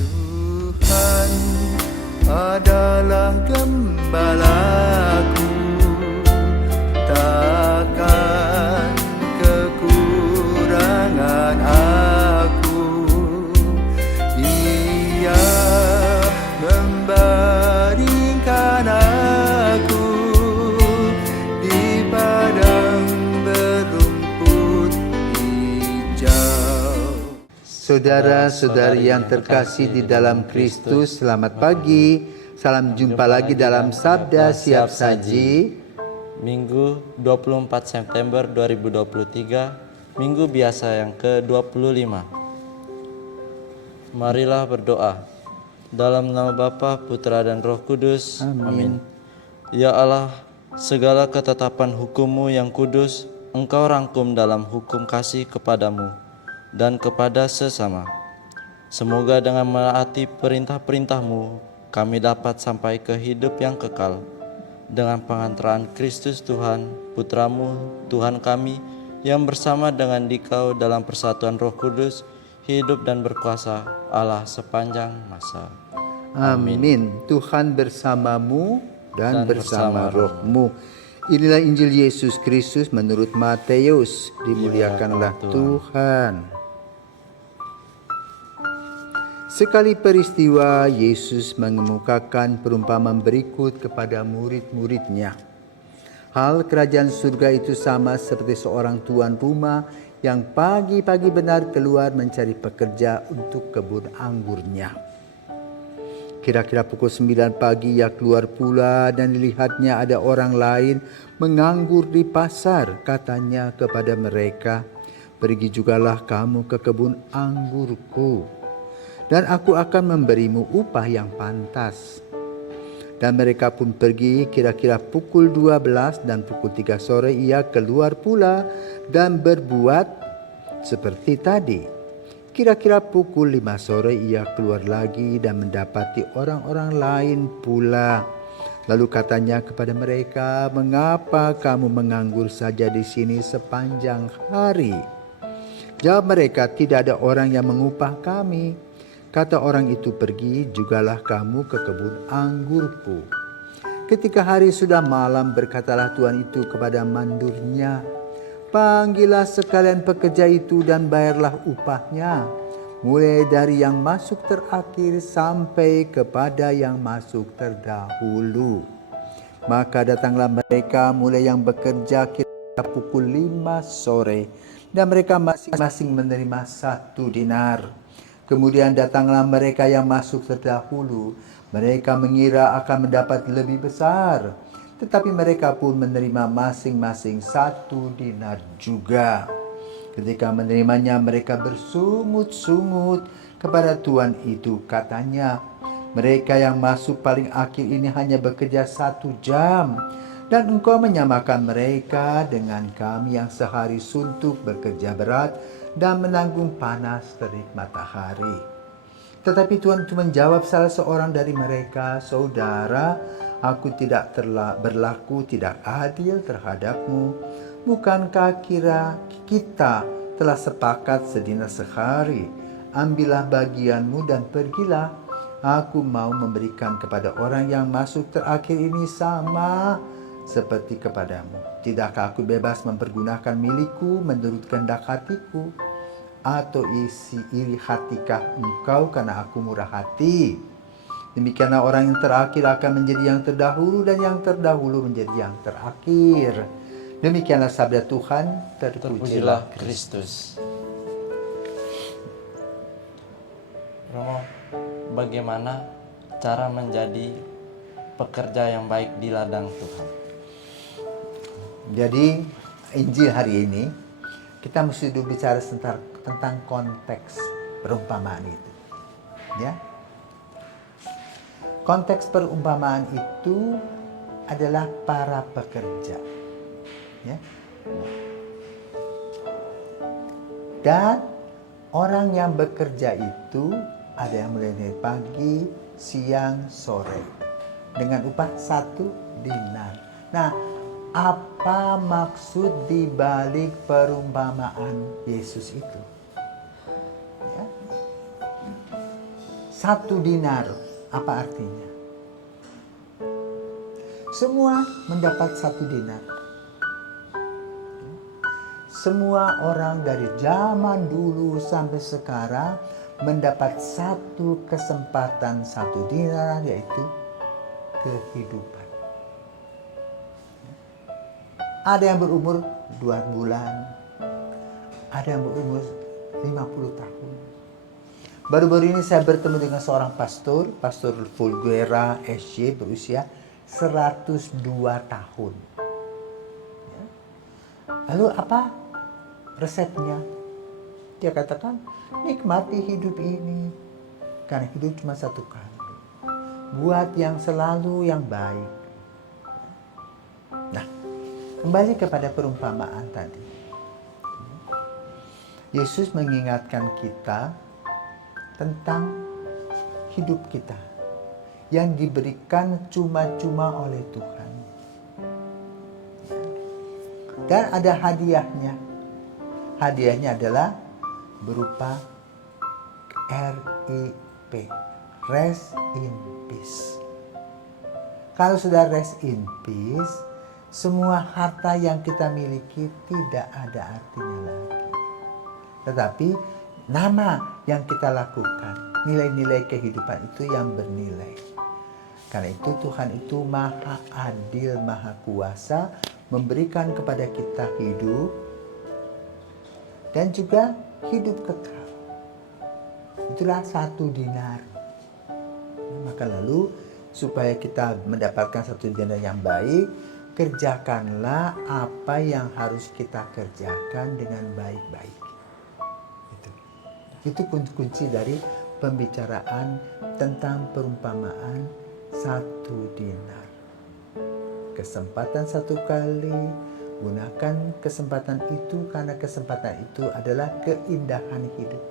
Tuhan adalah gembalaku, takkan kekurangan aku. Ia membaringkan aku di padang berumput hijau. Saudara-saudari yang terkasih di dalam Kristus, selamat pagi. Salam jumpa lagi dalam Sabda Siap Saji. Minggu 24 September 2023, Minggu biasa yang ke-25. Marilah berdoa. Dalam nama Bapa, Putra dan Roh Kudus. Amin. Ya Allah, segala ketetapan hukum-Mu yang kudus, Engkau rangkum dalam hukum kasih kepadamu dan kepada sesama. Semoga dengan menaati perintah-perintah-Mu, kami dapat sampai ke hidup yang kekal. Dengan pengantaran Kristus Tuhan, Putra-Mu, Tuhan kami, yang bersama dengan Dikau dalam persatuan Roh Kudus, hidup dan berkuasa Allah sepanjang masa. Amin. Tuhan bersamamu dan bersama rohmu. Inilah Injil Yesus Kristus menurut Matius. Dimuliakanlah Tuhan. Sekali peristiwa, Yesus mengemukakan perumpamaan berikut kepada murid-muridnya. Hal kerajaan surga itu sama seperti seorang tuan rumah yang pagi-pagi benar keluar mencari pekerja untuk kebun anggurnya. Kira-kira pukul 9 pagi ia keluar pula dan dilihatnya ada orang lain menganggur di pasar. Katanya kepada mereka, "Pergi jugalah kamu ke kebun anggurku, dan aku akan memberimu upah yang pantas." Dan mereka pun pergi. Kira-kira pukul 12 dan pukul 3 sore ia keluar pula dan berbuat seperti tadi. Kira-kira pukul 5 sore ia keluar lagi dan mendapati orang-orang lain pula. Lalu katanya kepada mereka, "Mengapa kamu menganggur saja di sini sepanjang hari?" Jawab mereka, "Tidak ada orang yang mengupah kami." Kata orang itu, "Pergi jugalah kamu ke kebun anggurku." Ketika hari sudah malam, berkatalah tuan itu kepada mandurnya, "Panggillah sekalian pekerja itu dan bayarlah upahnya, mulai dari yang masuk terakhir sampai kepada yang masuk terdahulu." Maka datanglah mereka, mulai yang bekerja kira pukul 5 sore, dan mereka masing-masing menerima 1 dinar. Kemudian datanglah mereka yang masuk terdahulu. Mereka mengira akan mendapat lebih besar, tetapi mereka pun menerima masing-masing 1 dinar juga. Ketika menerimanya, mereka bersungut-sungut kepada tuan itu. Katanya, "Mereka yang masuk paling akhir ini hanya bekerja 1 jam, dan engkau menyamakan mereka dengan kami yang sehari suntuk bekerja berat dan menanggung panas terik matahari." Tetapi Tuhan itu menjawab salah seorang dari mereka, "Saudara, aku tidak berlaku tidak adil terhadapmu. Bukankah kita telah sepakat sedinar sehari? Ambillah bagianmu dan pergilah. Aku mau memberikan kepada orang yang masuk terakhir ini sama seperti kepadamu. Tidakkah aku bebas mempergunakan milikku menurut kehendak hatiku? Atau iri hatikah engkau karena aku murah hati?" Demikianlah orang yang terakhir akan menjadi yang terdahulu, dan yang terdahulu menjadi yang terakhir. Demikianlah sabda Tuhan. Terpujilah Kristus. Romo, bagaimana cara menjadi pekerja yang baik di ladang Tuhan? Jadi Injil hari ini kita mesti bicara tentang konteks perumpamaan itu, ya. Konteks perumpamaan itu adalah para pekerja, ya. Dan orang yang bekerja itu ada yang mulai dari pagi, siang, sore, dengan upah 1 dinar. Nah, apa maksud dibalik perumpamaan Yesus itu? Ya. 1 dinar. Apa artinya? Semua mendapat 1 dinar. Semua orang dari zaman dulu sampai sekarang mendapat 1 kesempatan 1 dinar, yaitu kehidupan. Ada yang berumur 2 bulan, ada yang berumur 50 tahun. Baru-baru ini saya bertemu dengan seorang pastor Fulguera SJ, berusia 102 tahun. Lalu apa resepnya? Dia katakan, nikmati hidup ini, karena hidup cuma 1 kali. Buat yang selalu yang baik. Nah, kembali kepada perumpamaan tadi. Yesus mengingatkan kita tentang hidup kita yang diberikan cuma-cuma oleh Tuhan. Dan ada hadiahnya. Hadiahnya adalah berupa RIP, rest in peace. Kalau sudah rest in peace, semua harta yang kita miliki tidak ada artinya lagi. Tetapi nama yang kita lakukan, nilai-nilai kehidupan itu yang bernilai. Karena itu Tuhan itu maha adil, maha kuasa, memberikan kepada kita hidup dan juga hidup kekal. Itulah 1 dinar. Maka lalu supaya kita mendapatkan 1 dinar yang baik, kerjakanlah apa yang harus kita kerjakan dengan baik-baik. Itu kunci dari pembicaraan tentang perumpamaan 1 dinar. Kesempatan 1 kali, gunakan kesempatan itu karena kesempatan itu adalah keindahan hidup.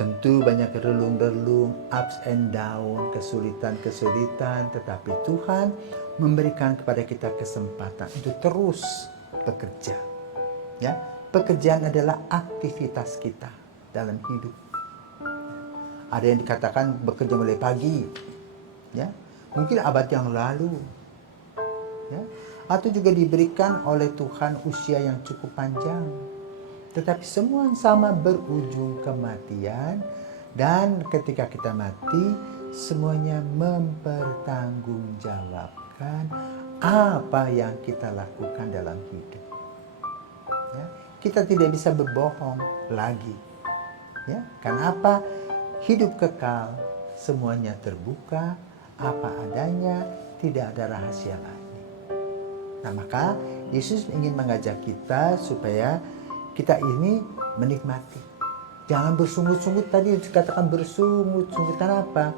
Tentu banyak relung-relung, ups and down, kesulitan-kesulitan, tetapi Tuhan memberikan kepada kita kesempatan untuk terus bekerja. Ya, pekerjaan adalah aktivitas kita dalam hidup. Ada yang dikatakan bekerja mulai pagi, ya, mungkin abad yang lalu, ya, atau juga diberikan oleh Tuhan usia yang cukup panjang. Tetapi semua sama berujung kematian, dan ketika kita mati, semuanya mempertanggungjawabkan apa yang kita lakukan dalam hidup. Ya, kita tidak bisa berbohong lagi. Ya, karena apa? Hidup kekal, semuanya terbuka, apa adanya, tidak ada rahasia lagi. Nah, maka Yesus ingin mengajak kita supaya kita ini menikmati. Jangan bersungut-sungut, tadi dikatakan bersungut-sungut. Kenapa?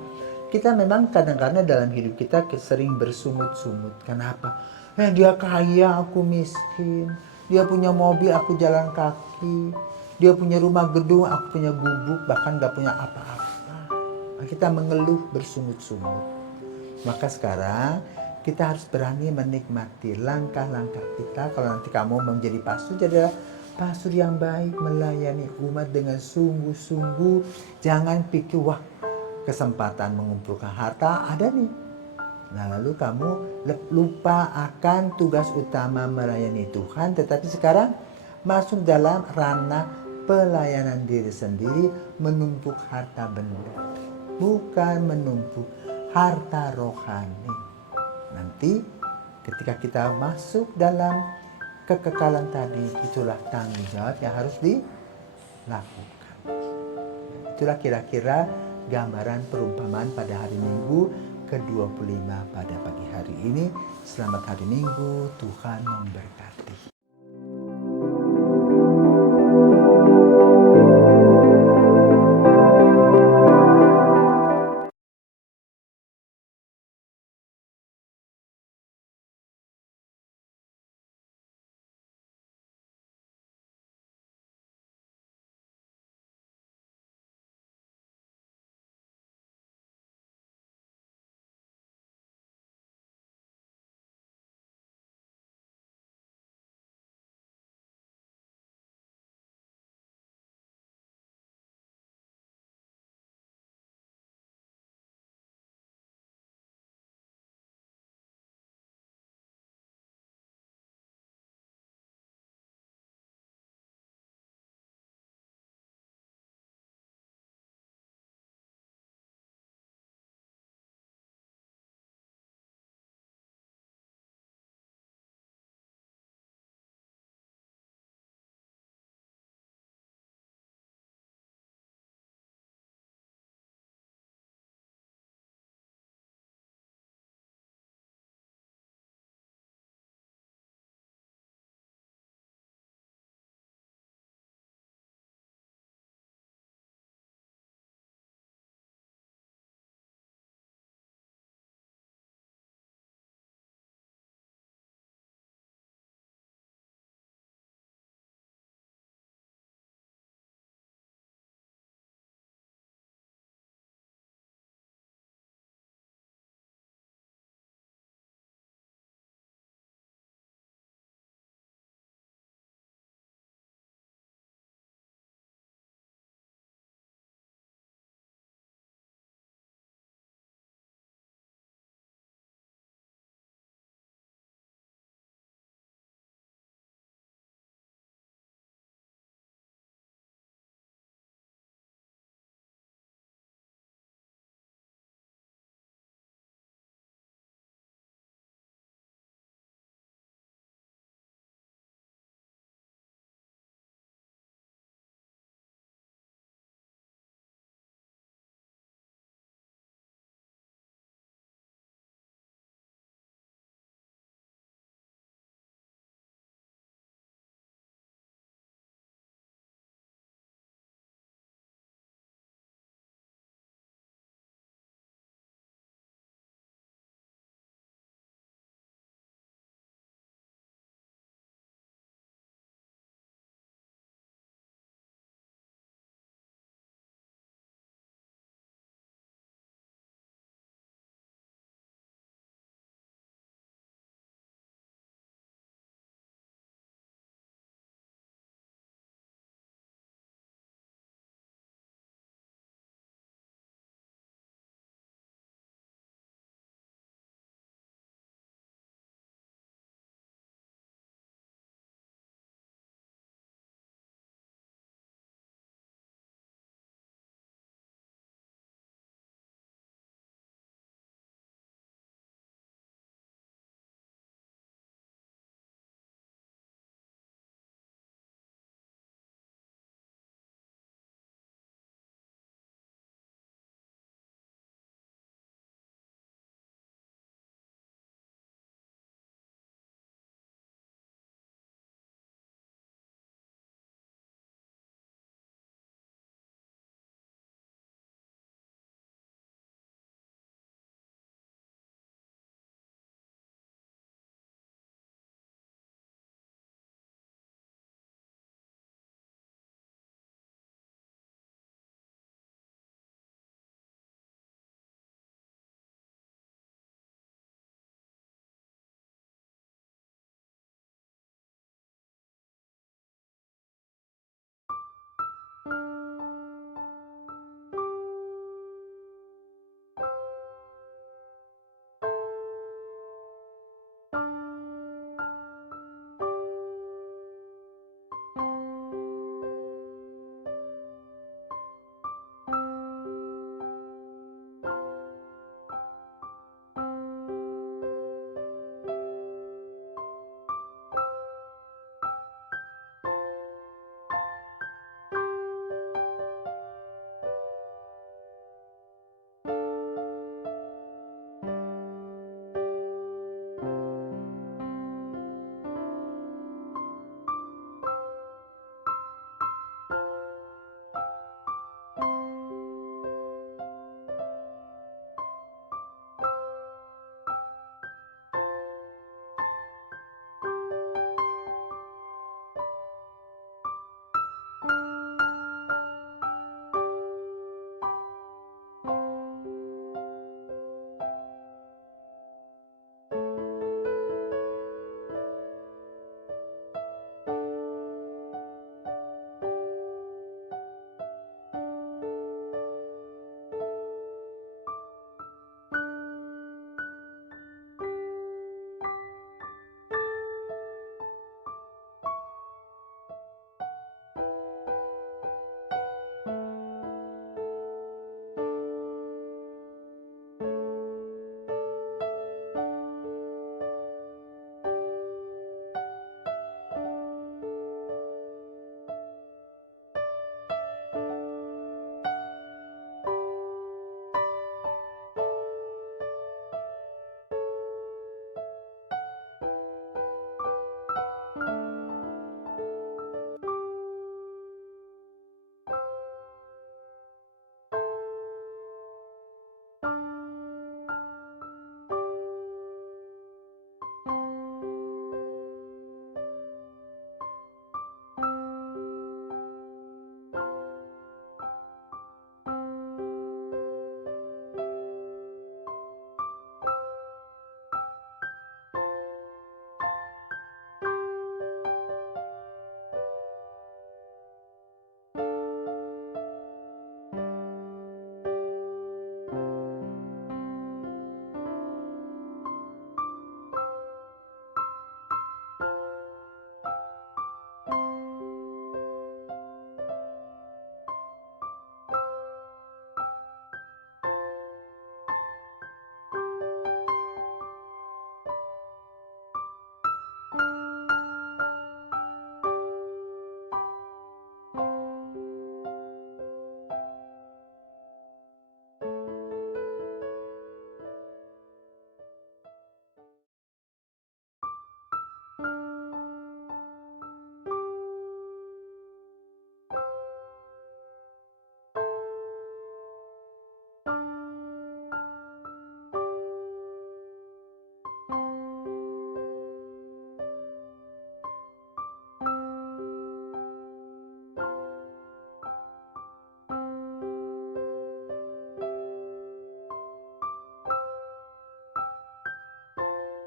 Kita memang kadang-kadang dalam hidup kita sering bersungut-sungut. Kenapa? Dia kaya, aku miskin. Dia punya mobil, aku jalan kaki. Dia punya rumah gedung, aku punya gubuk, bahkan gak punya apa-apa. Kita mengeluh, bersungut-sungut. Maka sekarang kita harus berani menikmati langkah-langkah kita. Kalau nanti kamu menjadi pastor, jadilah pastor yang baik, melayani umat dengan sungguh-sungguh. Jangan pikir, wah, kesempatan mengumpulkan harta ada nih. Nah, lalu kamu lupa akan tugas utama melayani Tuhan, tetapi sekarang masuk dalam ranah pelayanan diri sendiri, menumpuk harta benda, bukan menumpuk harta rohani. Nanti ketika kita masuk dalam kekekalan tadi, itulah tanggung jawab yang harus dilakukan. Itulah kira-kira gambaran perumpamaan pada hari Minggu ke-25 pada pagi hari ini. Selamat hari Minggu, Tuhan memberkati.